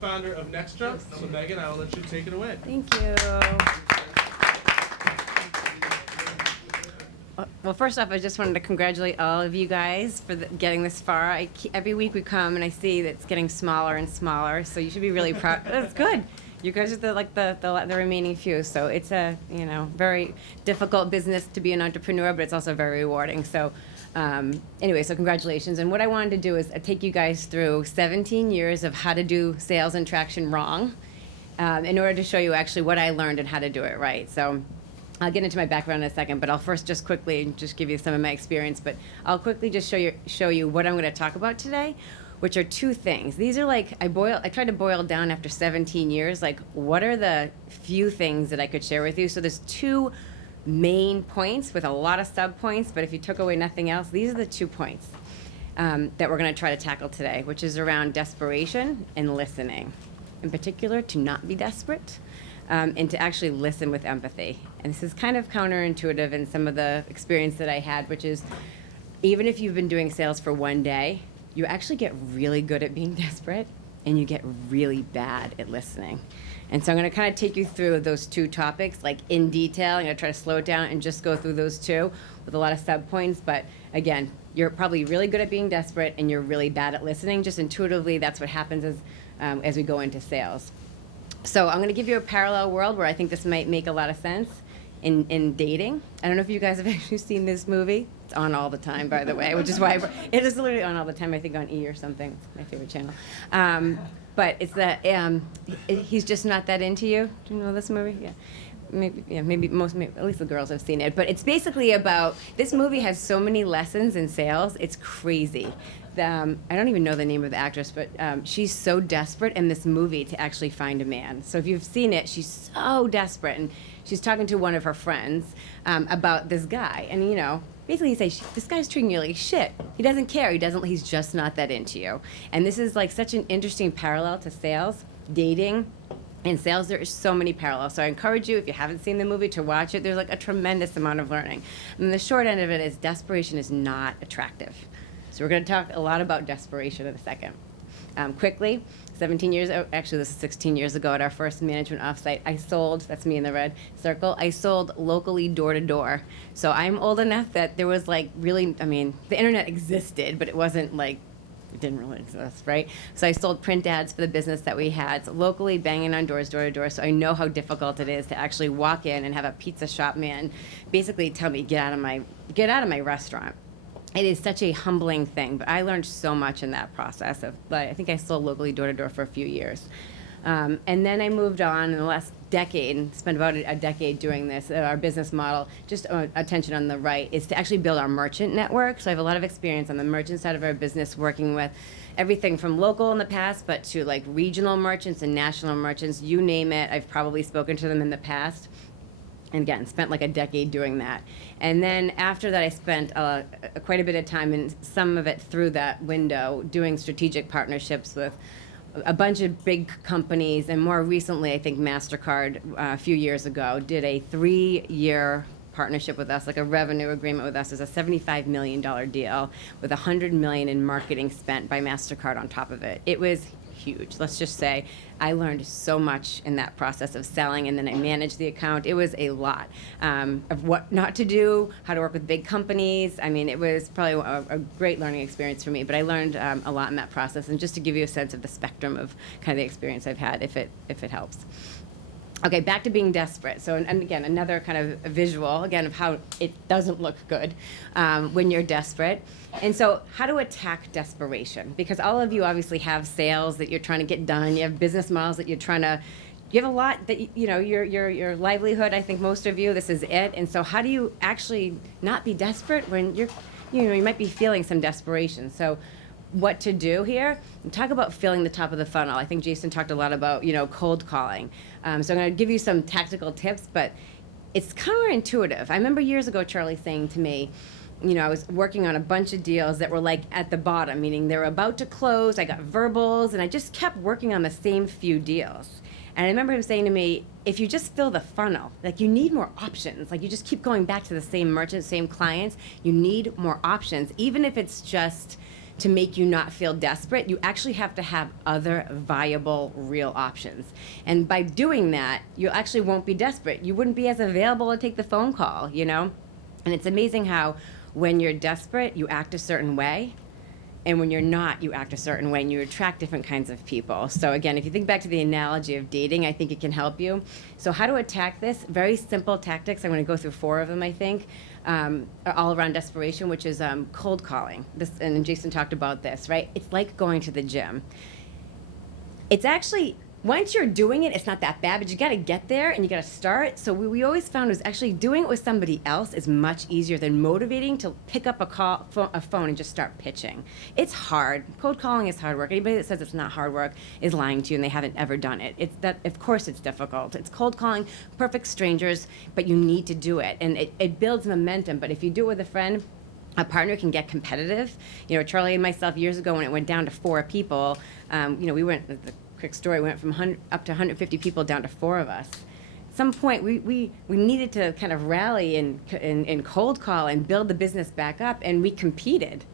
Founder of Nextra. So Megan, I will let you take it away. Thank you. Well, first off, I just wanted to congratulate all of you guys for getting this far. Every week we come and I see that it's getting smaller and smaller, so you should be really proud. That's good. You guys are the remaining few, so it's a very difficult business to be an entrepreneur, but it's also very rewarding. So anyway, so congratulations. And what I wanted to do is take you guys through 17 years of how to do sales and traction wrong in order to show you actually what I learned and how to do it right. So I'll get into my background in a second, but I'll first just quickly just give you some of my experience. But I'll quickly just show you what I'm going to talk about today, which are two things. These are like, I tried to boil down after 17 years, like what are the few things that I could share with you. So there's two main points with a lot of sub points, but if you took away nothing else, these are the 2 points that we're going to try to tackle today, which is around desperation and listening. In particular, to not be desperate and to actually listen with empathy. And this is kind of counterintuitive in some of the experience that I had, which is even if you've been doing sales for one day, you actually get really good at being desperate and you get really bad at listening. And so I'm going to kind of take you through those two topics, like in detail. I'm going to try to slow it down and just go through those two with a lot of sub points. But again, you're probably really good at being desperate and you're really bad at listening. Just intuitively, that's what happens as we go into sales. So I'm going to give you a parallel world where I think this might make a lot of sense in dating. I don't know if you guys have actually seen this movie. It's on all the time, by the way, which is why it is literally on all the time. I think on E or something. It's my favorite channel. But it's that he's just not that into you. Do you know this movie? Yeah. Maybe at least the girls have seen it. But it's basically about, this movie has so many lessons in sales. It's crazy. I don't even know the name of the actress, but she's so desperate in this movie to actually find a man. So if you've seen it, she's so desperate, and she's talking to one of her friends about this guy, and basically, you say, this guy's treating you like shit. He doesn't care. He's just not that into you. And this is like such an interesting parallel to sales, dating, and sales. There are so many parallels. So I encourage you, if you haven't seen the movie, to watch it. There's like a tremendous amount of learning. And the short end of it is desperation is not attractive. So we're going to talk a lot about desperation in a second. Quickly, 17 years, actually this is 16 years ago at our first management offsite, I sold, that's me in the red circle, I sold locally door to door. So I'm old enough that there was like really, the internet existed, but it wasn't like, it didn't really exist, right? So I sold print ads for the business that we had, so locally banging on doors, door to door, so I know how difficult it is to actually walk in and have a pizza shop man basically tell me, get out of my restaurant. It is such a humbling thing, but I learned so much in that process. I think I sold locally door-to-door for a few years. And then I moved on in the last decade, and spent about a decade doing this. Our business model, just attention on the right, is to actually build our merchant network. So I have a lot of experience on the merchant side of our business, working with everything from local in the past, but to like regional merchants and national merchants, you name it. I've probably spoken to them in the past. And again, spent like a decade doing that. And then after that, I spent quite a bit of time, and some of it through that window, doing strategic partnerships with a bunch of big companies. And more recently, I think MasterCard, a few years ago, did a 3-year partnership with us, like a revenue agreement with us. It's a $75 million deal with $100 million in marketing spent by MasterCard on top of it. It was huge. Let's just say I learned so much in that process of selling, and then I managed the account. It was a lot of what not to do, how to work with big companies. It was probably a great learning experience for me, but I learned a lot in that process. And just to give you a sense of the spectrum of kind of the experience I've had, if it helps. Okay, back to being desperate. So, and again, another kind of visual, again, of how it doesn't look good when you're desperate. And so how to attack desperation? Because all of you obviously have sales that you're trying to get done. You have business models that you're trying to, you have a lot that, your livelihood, I think most of you, this is it. And so how do you actually not be desperate when you might be feeling some desperation? So what to do here, and talk about filling the top of the funnel. I think Jason talked a lot about, cold calling. So I'm going to give you some tactical tips, but it's counterintuitive. I remember years ago Charlie saying to me, I was working on a bunch of deals that were like at the bottom, meaning they were about to close, I got verbals, and I just kept working on the same few deals. And I remember him saying to me, if you just fill the funnel, like you need more options. Like you just keep going back to the same merchants, same clients, you need more options, even if it's just to make you not feel desperate. You actually have to have other viable, real options. And by doing that, you actually won't be desperate. You wouldn't be as available to take the phone call, you know? And it's amazing how when you're desperate, you act a certain way. And when you're not, you act a certain way, and you attract different kinds of people. So again, if you think back to the analogy of dating, I think it can help you. So how to attack this? Very simple tactics. I'm going to go through 4 of them, I think, all around desperation, which is cold calling. This, and Jason talked about this, right? It's like going to the gym. It's actually, once you're doing it, it's not that bad, but you got to get there and you got to start. So we always found was actually doing it with somebody else is much easier than motivating to pick up a phone and just start pitching. It's hard. Cold calling is hard work. Anybody that says it's not hard work is lying to you and they haven't ever done it. It's that, of course it's difficult. It's cold calling perfect strangers, but you need to do it. And it builds momentum. But if you do it with a friend, a partner can get competitive. You know, Charlie and myself years ago when it went down to 4 people, you know, we went, the quick story, went from up to 150 people down to 4 of us. At some point, we needed to kind of rally and cold call and build the business back up, and we competed.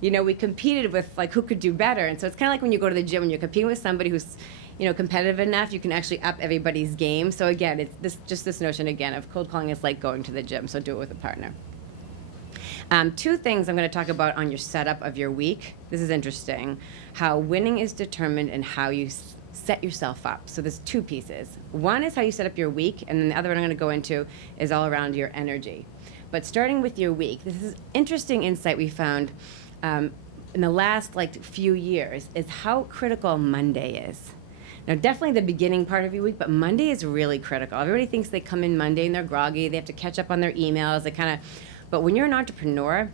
You know, we competed with like who could do better. And so it's kind of like when you go to the gym and you're competing with somebody who's, you know, competitive enough, you can actually up everybody's game. So again, it's this notion again of cold calling is like going to the gym, so do it with a partner. 2 things I'm going to talk about on your setup of your week. This is interesting. How winning is determined and how you set yourself up. So there's 2 pieces. One is how you set up your week, and then the other one I'm going to go into is all around your energy. But starting with your week, this is interesting insight we found in the last few years is how critical Monday is. Now, definitely the beginning part of your week, but Monday is really critical. Everybody thinks they come in Monday and they're groggy. They have to catch up on their emails. But when you're an entrepreneur,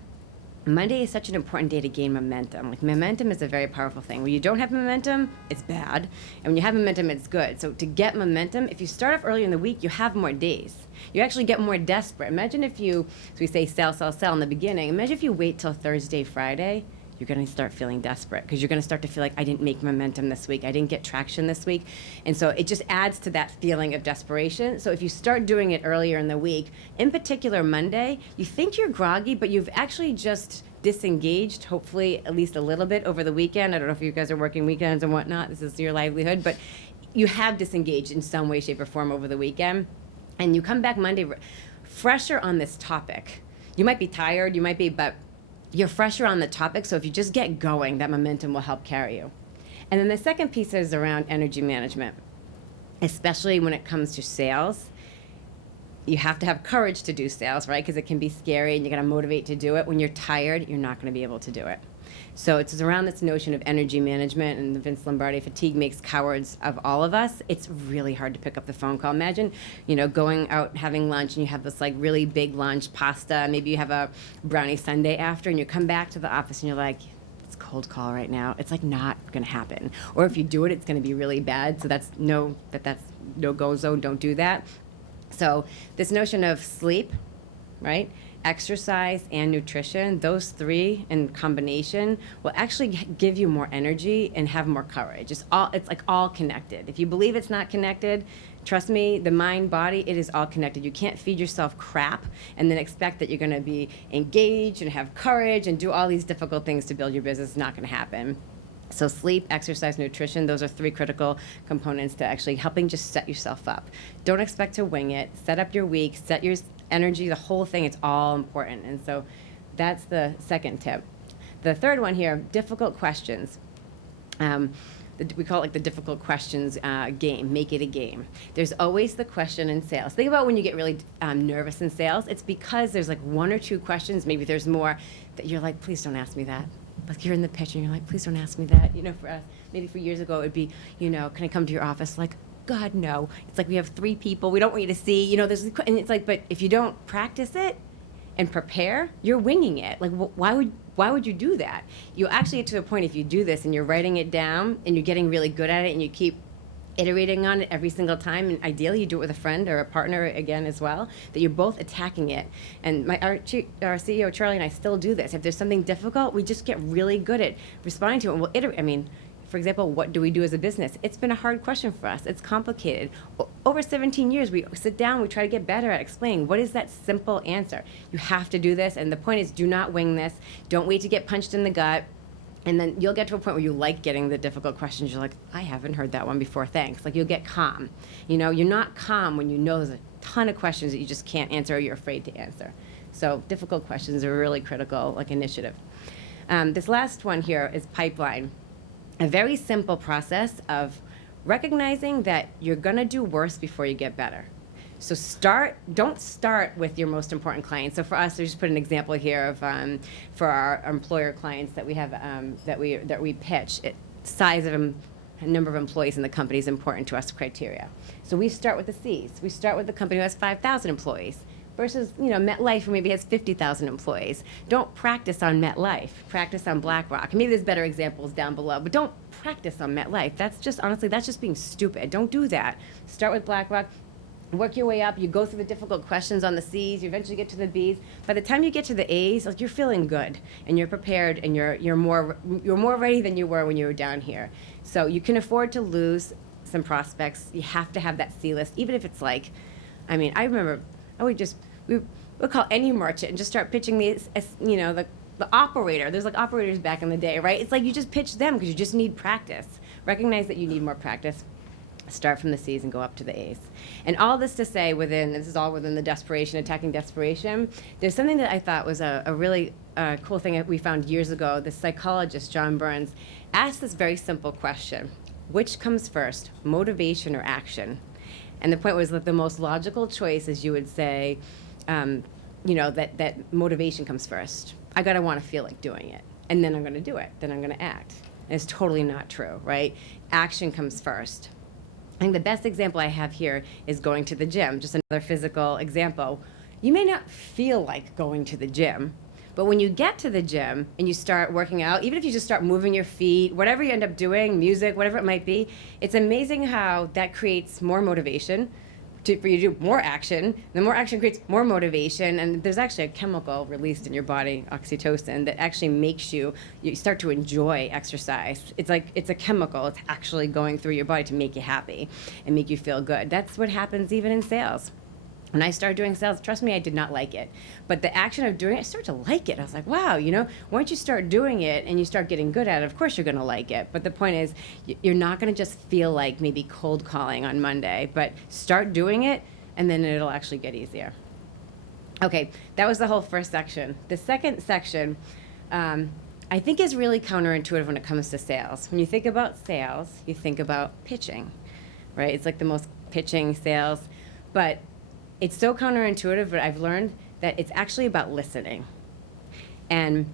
Monday is such an important day to gain momentum. Like, momentum is a very powerful thing. When you don't have momentum, it's bad. And when you have momentum, it's good. So to get momentum, if you start off earlier in the week, you have more days. You actually get more desperate. Imagine if you, so we say sell, sell, sell in the beginning. Imagine if you wait till Thursday, Friday, you're going to start feeling desperate because you're going to start to feel like I didn't make momentum this week. I didn't get traction this week. And so it just adds to that feeling of desperation. So if you start doing it earlier in the week, in particular Monday, you think you're groggy, but you've actually just disengaged, hopefully at least a little bit over the weekend. I don't know if you guys are working weekends and whatnot. This is your livelihood. But you have disengaged in some way, shape, or form over the weekend. And you come back Monday fresher on this topic. You might be tired, you might be, but you're fresher on the topic, so if you just get going, that momentum will help carry you. And then the second piece is around energy management, especially when it comes to sales. You have to have courage to do sales, right? Because it can be scary and you gotta motivate to do it. When you're tired, you're not gonna be able to do it. So it's around this notion of energy management, and Vince Lombardi, fatigue makes cowards of all of us. It's really hard to pick up the phone call. Imagine, you know, going out having lunch and you have this really big lunch, pasta, maybe you have a brownie sundae after, and you come back to the office and you're like, it's cold call right now. It's not gonna happen. Or if you do it, it's gonna be really bad. So that's no go zone, don't do that. So this notion of sleep, right? Exercise and nutrition, those 3 in combination will actually give you more energy and have more courage. It's all connected. If you believe it's not connected, trust me, the mind, body, it is all connected. You can't feed yourself crap and then expect that you're going to be engaged and have courage and do all these difficult things to build your business. It's not going to happen. So sleep, exercise, nutrition, those are 3 critical components to actually helping just set yourself up. Don't expect to wing it. Set up your week, set your energy, the whole thing. It's all important. And so that's the second tip. The third one here, difficult questions. We call it the difficult questions game. Make it a game. There's always the question in sales. Think about when you get really nervous in sales. It's because there's 1 or 2 questions, maybe there's more, that you're like, please don't ask me that. Like, you're in the pitch and you're like, please don't ask me that. You know, for us, maybe for years ago, it would be, you know, can I come to your office? Like, God, no. It's like we have 3 people. We don't want you to see. You know, and it's like, but if you don't practice it and prepare, you're winging it. Like, why would you do that? You actually get to a point if you do this and you're writing it down and you're getting really good at it and you keep iterating on it every single time, and ideally you do it with a friend or a partner again as well, that you're both attacking it. And our CEO, Charlie, and I still do this. If there's something difficult, we just get really good at responding to it. And we'll iterate. I mean, for example, what do we do as a business? It's been a hard question for us. It's complicated. Over 17 years, we sit down, we try to get better at explaining what is that simple answer. You have to do this, and the point is, do not wing this. Don't wait to get punched in the gut. And then you'll get to a point where you like getting the difficult questions. You're like, I haven't heard that one before, thanks. Like, you'll get calm. You know, you're not calm when you know there's a ton of questions that you just can't answer or you're afraid to answer. So difficult questions are really critical, like initiative. This last one here is pipeline. A very simple process of recognizing that you're gonna do worse before you get better. So don't start with your most important clients. So for us, I just put an example here of for our employer clients that we have that we pitch. Size of number of employees in the company is important to us criteria. So we start with the C's. We start with the company who has 5,000 employees versus MetLife who maybe has 50,000 employees. Don't practice on MetLife. Practice on BlackRock. Maybe there's better examples down below, but don't practice on MetLife. That's just being stupid. Don't do that. Start with BlackRock. Work your way up. You go through the difficult questions on the C's. You eventually get to the B's. By the time you get to the A's, like, you're feeling good and you're prepared and you're more ready than you were when you were down here. So you can afford to lose some prospects. You have to have that C list, even if it's like, I remember we would call any merchant and just start pitching the operator. There's like operators back in the day, right? It's like you just pitch them because you just need practice. Recognize that you need more practice. Start from the C's and go up to the A's. And all this to say, this is all within the desperation, attacking desperation, there's something that I thought was a really cool thing that we found years ago. The psychologist, John Burns, asked this very simple question: which comes first, motivation or action? And the point was that the most logical choice is you would say, that motivation comes first. I gotta wanna feel like doing it. And then I'm gonna do it. Then I'm gonna act. And it's totally not true, right? Action comes first. I think the best example I have here is going to the gym, just another physical example. You may not feel like going to the gym, but when you get to the gym and you start working out, even if you just start moving your feet, whatever you end up doing, music, whatever it might be, it's amazing how that creates more motivation for you to do more action. The more action creates more motivation, and there's actually a chemical released in your body, oxytocin, that actually makes you start to enjoy exercise. It's a chemical. It's actually going through your body to make you happy and make you feel good. That's what happens even in sales. When I started doing sales, trust me, I did not like it. But the action of doing it, I started to like it. I was like, wow, once you start doing it and you start getting good at it, of course you're gonna like it. But the point is, you're not gonna just feel like maybe cold calling on Monday, but start doing it and then it'll actually get easier. Okay, that was the whole first section. The second section, I think is really counterintuitive when it comes to sales. When you think about sales, you think about pitching, right? It's like the most pitching sales, but it's so counterintuitive, but I've learned that it's actually about listening. And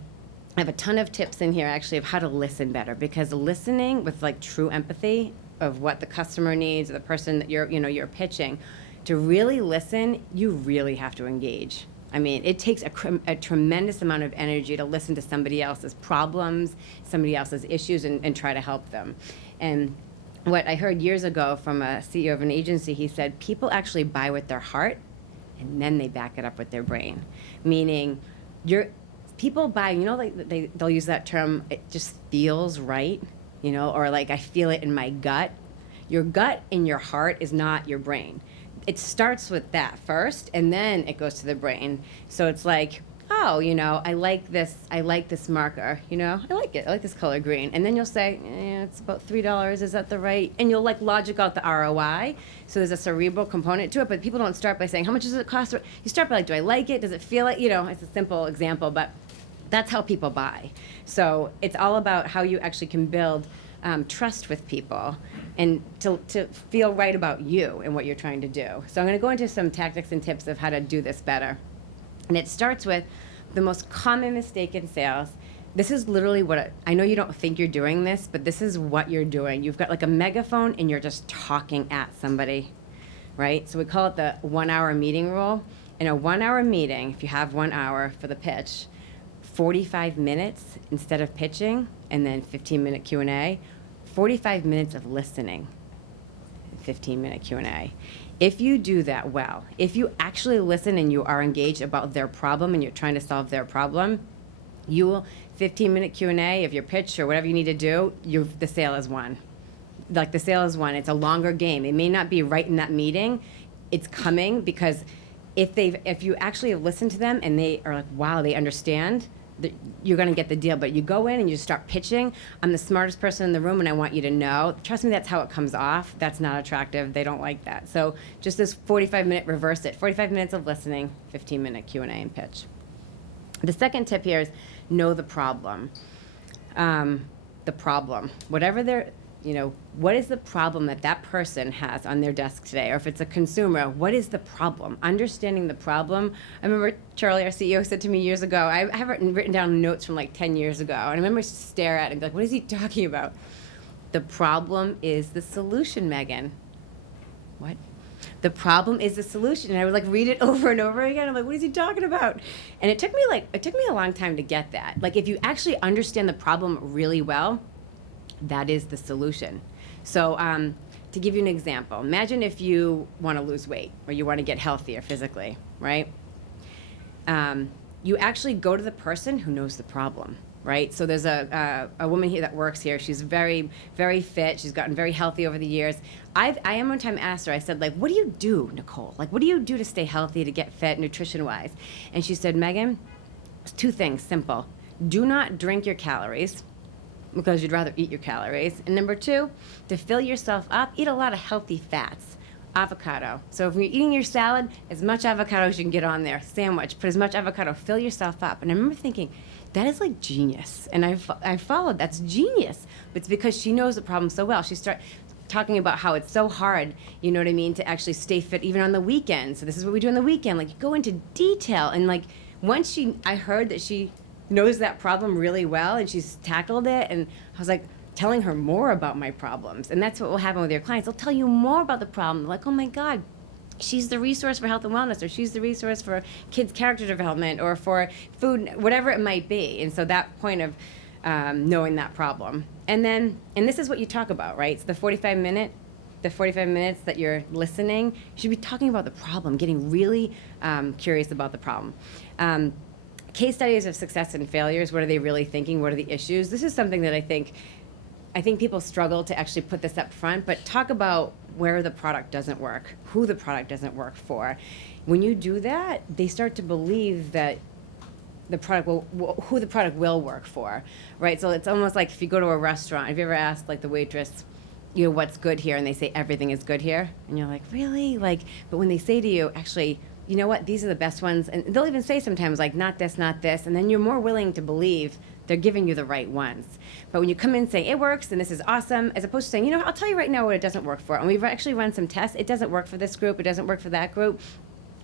I have a ton of tips in here actually of how to listen better, because listening with like true empathy of what the customer needs or the person that you're pitching, to really listen, you really have to engage. I mean, it takes a tremendous amount of energy to listen to somebody else's problems, somebody else's issues, and try to help them. And what I heard years ago from a CEO of an agency, he said, people actually buy with their heart and then they back it up with their brain. Meaning, people buy, they'll use that term, it just feels right, or like I feel it in my gut. Your gut and your heart is not your brain. It starts with that first and then it goes to the brain. So it's like, oh, I like this marker, I like it, I like this color green. And then you'll say, it's about $3, is that the right? And you'll like logic out the ROI. So there's a cerebral component to it, but people don't start by saying, how much does it cost? You start by like, do I like it? Does it feel it? It's a simple example, but that's how people buy. So it's all about how you actually can build trust with people and to feel right about you and what you're trying to do. So I'm gonna go into some tactics and tips of how to do this better. And it starts with the most common mistake in sales. This is literally I know you don't think you're doing this, but this is what you're doing. You've got like a megaphone and you're just talking at somebody, right? So we call it the 1 hour meeting rule. In a 1 hour meeting, if you have 1 hour for the pitch, 45 minutes instead of pitching, and then 15-minute Q&A, 45 minutes of listening, 15-minute Q&A. If you do that well, if you actually listen and you are engaged about their problem and you're trying to solve their problem, 15-minute Q&A of your pitch or whatever you need to do, the sale is won. Like the sale is won. It's a longer game. It may not be right in that meeting. It's coming because if you actually have listened to them and they are like, wow, they understand, you're going to get the deal. But you go in and you start pitching, I'm the smartest person in the room and I want you to know. Trust me, that's how it comes off. That's not attractive. They don't like that. So just this 45-minute, reverse it. 45 minutes of listening, 15-minute Q&A and pitch. The second tip here is know the problem. The problem. Whatever they're, what is the problem that that person has on their desk today? Or if it's a consumer, what is the problem? Understanding the problem. I remember Charlie, our CEO, said to me years ago, I have written down notes from like 10 years ago, and I remember stare at it and be like, what is he talking about? The problem is the solution, Meghan. What? The problem is the solution. And I would like read it over and over again. I'm like, what is he talking about? And it took me a long time to get that. Like, if you actually understand the problem really well, that is the solution. So to give you an example, imagine if you want to lose weight or you want to get healthier physically, right? You actually go to the person who knows the problem, right? So there's a woman here that works here. She's very, very fit. She's gotten very healthy over the years. I one time asked her, I said, like, what do you do, Nicole? Like, what do you do to stay healthy, to get fit, nutrition-wise? And she said, Meghan, it's 2 things, simple. Do not drink your calories, because you'd rather eat your calories. And number 2, to fill yourself up, eat a lot of healthy fats. Avocado. So if you're eating your salad, as much avocado as you can get on there. Sandwich, put as much avocado, fill yourself up. And I remember thinking, that is like genius. And I followed, that's genius. But it's because she knows the problem so well. She started talking about how it's so hard, you know what I mean, to actually stay fit even on the weekend. So this is what we do on the weekend. Like, you go into detail. And like, once I heard that she knows that problem really well and she's tackled it, and I was like telling her more about my problems. And that's what will happen with your clients. They'll tell you more about the problem. Like, oh my God, she's the resource for health and wellness, or she's the resource for kids' character development, or for food, whatever it might be. And so that point of knowing that problem. And this is what you talk about, right? So the 45 minutes that you're listening, you should be talking about the problem, getting really curious about the problem. Case studies of success and failures. What are they really thinking? What are the issues? This is something that I think people struggle to actually put this up front, but talk about where the product doesn't work, who the product doesn't work for. When you do that, they start to believe that the product who the product will work for, right? So it's almost like if you go to a restaurant, have you ever asked like the waitress, what's good here? And they say everything is good here. And you're like, really? But when they say to you, actually, you know what, these are the best ones. And they'll even say sometimes like, not this, not this. And then you're more willing to believe they're giving you the right ones. But when you come in saying it works and this is awesome, as opposed to saying, I'll tell you right now what it doesn't work for. And we've actually run some tests. It doesn't work for this group. It doesn't work for that group.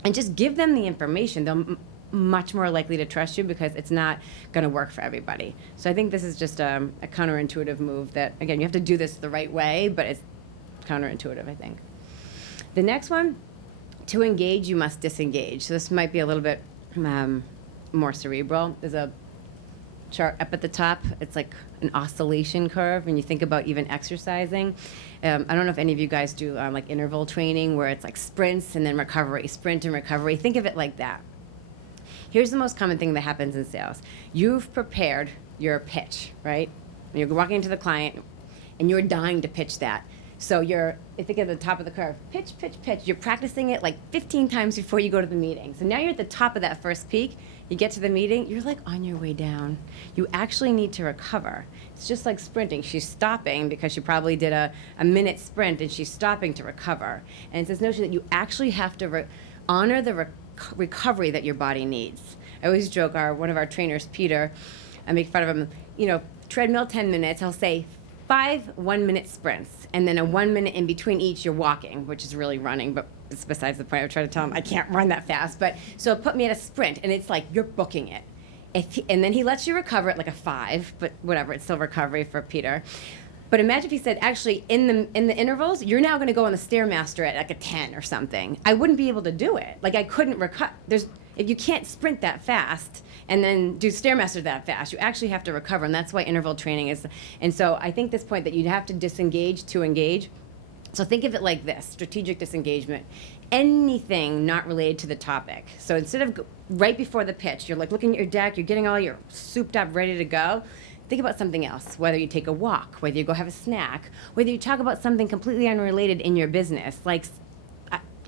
And just give them the information. They'll much more likely to trust you because it's not going to work for everybody. So I think this is just a counterintuitive move that, again, you have to do this the right way, but it's counterintuitive, I think. The next one, to engage, you must disengage. So this might be a little bit more cerebral. There's a chart up at the top. It's like an oscillation curve, and you think about even exercising. I don't know if any of you guys do like interval training where it's like sprints and then recovery, sprint and recovery. Think of it like that. Here's the most common thing that happens in sales. You've prepared your pitch, right? You're walking into the client, and you're dying to pitch that. So I think at the top of the curve, pitch, pitch, pitch. You're practicing it like 15 times before you go to the meeting. So now you're at the top of that first peak. You get to the meeting, you're like on your way down. You actually need to recover. It's just like sprinting. She's stopping because she probably did a minute sprint, and she's stopping to recover. And it's this notion that you actually have to honor the recovery that your body needs. I always joke, one of our trainers, Peter, I make fun of him, treadmill 10 minutes, I'll say 5 1-minute sprints, and then a 1 minute in between each you're walking, which is really running, but it's besides the point. I try to tell him I can't run that fast, but so put me at a sprint, and it's like you're booking it. And then he lets you recover at like a 5, but whatever, it's still recovery for Peter. But imagine if he said, actually, in the intervals, you're now going to go on the Stairmaster at like a 10 or something. I wouldn't be able to do it. Like, I couldn't recover. If you can't sprint that fast and then do Stairmaster that fast, you actually have to recover, and that's why interval training is. And so I think this point that you'd have to disengage to engage. So think of it like this, strategic disengagement. Anything not related to the topic. So instead of right before the pitch, you're like looking at your deck, you're getting all your souped up, ready to go. Think about something else, whether you take a walk, whether you go have a snack, whether you talk about something completely unrelated in your business. Like,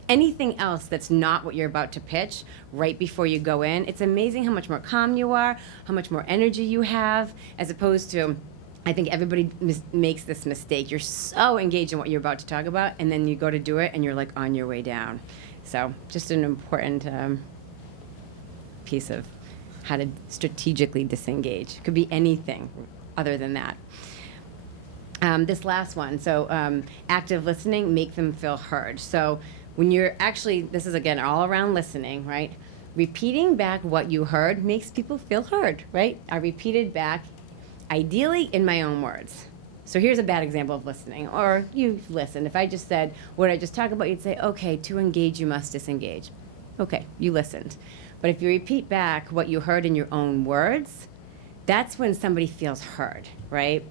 anything else that's not what you're about to pitch right before you go in. It's amazing how much more calm you are, how much more energy you have, as opposed to, I think everybody makes this mistake. You're so engaged in what you're about to talk about, and then you go to do it, and you're like on your way down. So just an important piece of how to strategically disengage. Could be anything other than that. This last one, so active listening, make them feel heard. So when you're actually, this is again all around listening, right? Repeating back what you heard makes people feel heard, right? I repeated back, ideally in my own words. So here's a bad example of listening, or you've listened. If I just said what I just talked about, you'd say, okay, to engage, you must disengage. Okay, you listened. But if you repeat back what you heard in your own words, that's when somebody feels heard, right?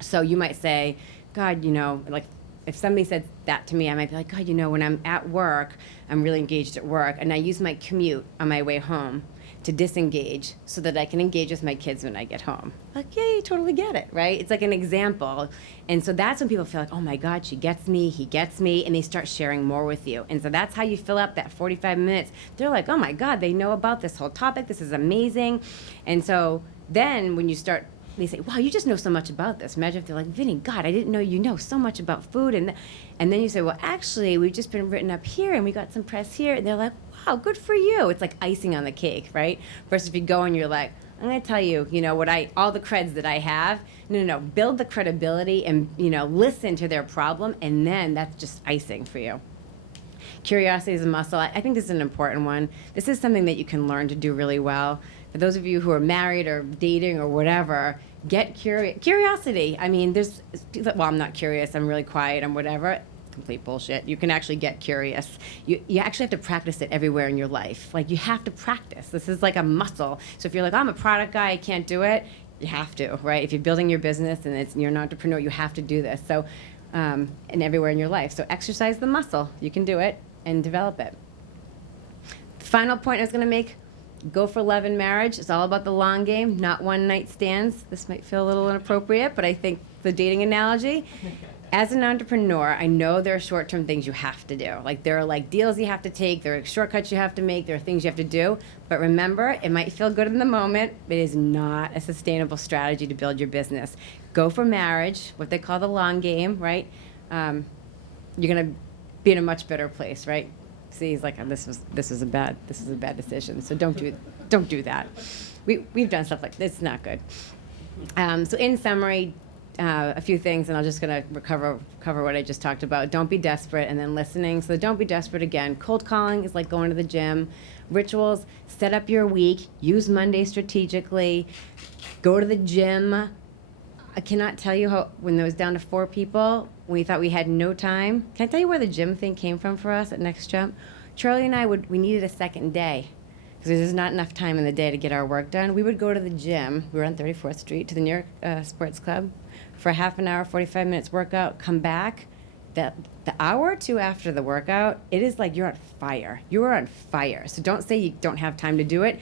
So you might say, God, you know, like if somebody said that to me, I might be like, God, you know, when I'm at work, I'm really engaged at work, and I use my commute on my way home to disengage so that I can engage with my kids when I get home. Like, yeah, you totally get it, right? It's like an example. And so that's when people feel like, oh my God, she gets me, he gets me, and they start sharing more with you. And so that's how you fill up that 45 minutes. They're like, oh my God, they know about this whole topic, this is amazing. And so then when you start, they say, wow, you just know so much about this. Imagine if they're like, Vinny, God, I didn't know you know so much about food. And then you say, well, actually, we've just been written up here, and we got some press here. And they're like, wow, good for you. It's like icing on the cake, right? Versus if you go and you're like, I'm going to tell you, you know, all the creds that I have. No. Build the credibility and, you know, listen to their problem, and then that's just icing for you. Curiosity is a muscle. I think this is an important one. This is something that you can learn to do really well. For those of you who are married or dating or whatever, get curiosity. I mean, there's people, well, I'm not curious, I'm really quiet, I'm whatever. Complete bullshit. You can actually get curious. You actually have to practice it everywhere in your life. Like, you have to practice. This is like a muscle. So if you're like, I'm a product guy, I can't do it, you have to, right? If you're building your business and you're an entrepreneur, you have to do this. So, and everywhere in your life. So exercise the muscle. You can do it and develop it. The final point I was going to make, go for love in marriage. It's all about the long game, not one night stands. This might feel a little inappropriate, but I think the dating analogy, as an entrepreneur, I know there are short-term things you have to do. Like, there are like deals you have to take, there are shortcuts you have to make, there are things you have to do. But remember, it might feel good in the moment, but it is not a sustainable strategy to build your business. Go for marriage, what they call the long game, right? You're gonna be in a much better place, right? See, he's like, oh, this is a bad decision. So don't do that. We've done stuff like this. It's not good. So in summary, a few things, and I'm just gonna cover what I just talked about. Don't be desperate, and then listening. So don't be desperate again. Cold calling is like going to the gym. Rituals: set up your week. Use Monday strategically. Go to the gym. I cannot tell you how, when there was down to 4 people, we thought we had no time. Can I tell you where the gym thing came from for us at Next Jump? Charlie and I we needed a second day because there's not enough time in the day to get our work done. We would go to the gym. We were on 34th Street, to the New York Sports Club for a half an hour, 45 minutes workout, come back. The hour or two after the workout, it is like you're on fire. You are on fire. So don't say you don't have time to do it.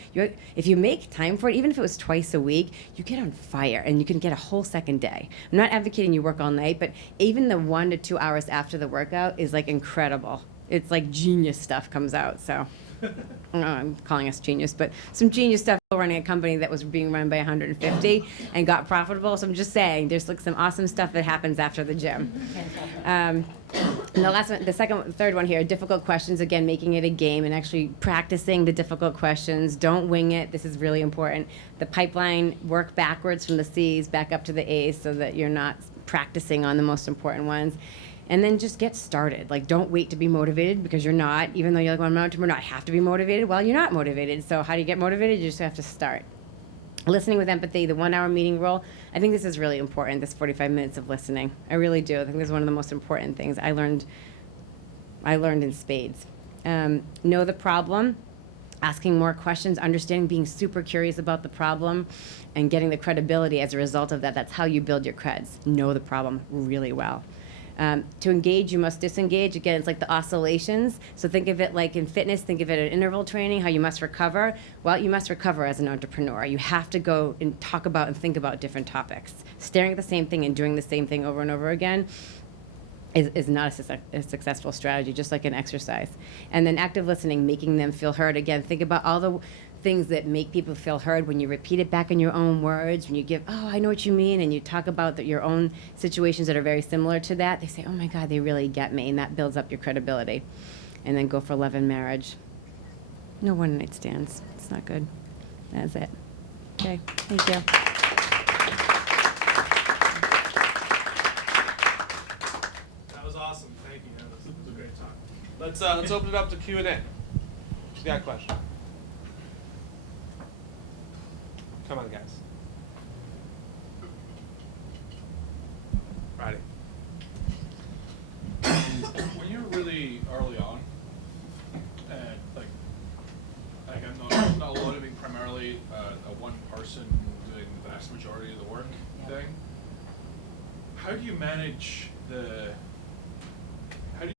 If you make time for it, even if it was twice a week, you get on fire and you can get a whole second day. I'm not advocating you work all night, but even the 1 to 2 hours after the workout is like incredible. It's like genius stuff comes out. So I'm calling us genius, but some genius stuff running a company that was being run by 150 and got profitable. So I'm just saying, there's like some awesome stuff that happens after the gym. And the last one, third one here, difficult questions. Again, making it a game and actually practicing the difficult questions. Don't wing it. This is really important. The pipeline, work backwards from the C's back up to the A's so that you're not practicing on the most important ones. And then just get started. Like, don't wait to be motivated, because you're not. Even though you're like, well, I'm not an entrepreneur, I have to be motivated. Well, you're not motivated. So how do you get motivated? You just have to start. Listening with empathy, the 1 hour meeting rule. I think this is really important, this 45 minutes of listening. I really do. I think this is one of the most important things I learned in spades. Know the problem, asking more questions, understanding, being super curious about the problem, and getting the credibility as a result of that. That's how you build your creds. Know the problem really well. To engage, you must disengage. Again, it's like the oscillations. So think of it like in fitness, think of it at interval training, how you must recover. Well, you must recover as an entrepreneur. You have to go and talk about and think about different topics. Staring at the same thing and doing the same thing over and over again is not a successful strategy, just like an exercise. And then active listening, making them feel heard. Again, think about all the things that make people feel heard when you repeat it back in your own words, when you give, oh, I know what you mean, and you talk about your own situations that are very similar to that. They say, oh my God, they really get me, and that builds up your credibility. And then go for love and marriage. No one-night stands. It's not good. That's it. Okay, thank you. That was awesome. Thank you. That was a great talk. Let's open it up to Q&A. Who's got a question? Come on, guys. Friday. When you're really early on, like I'm not being primarily a one person doing the vast majority of the work thing, how do you manage the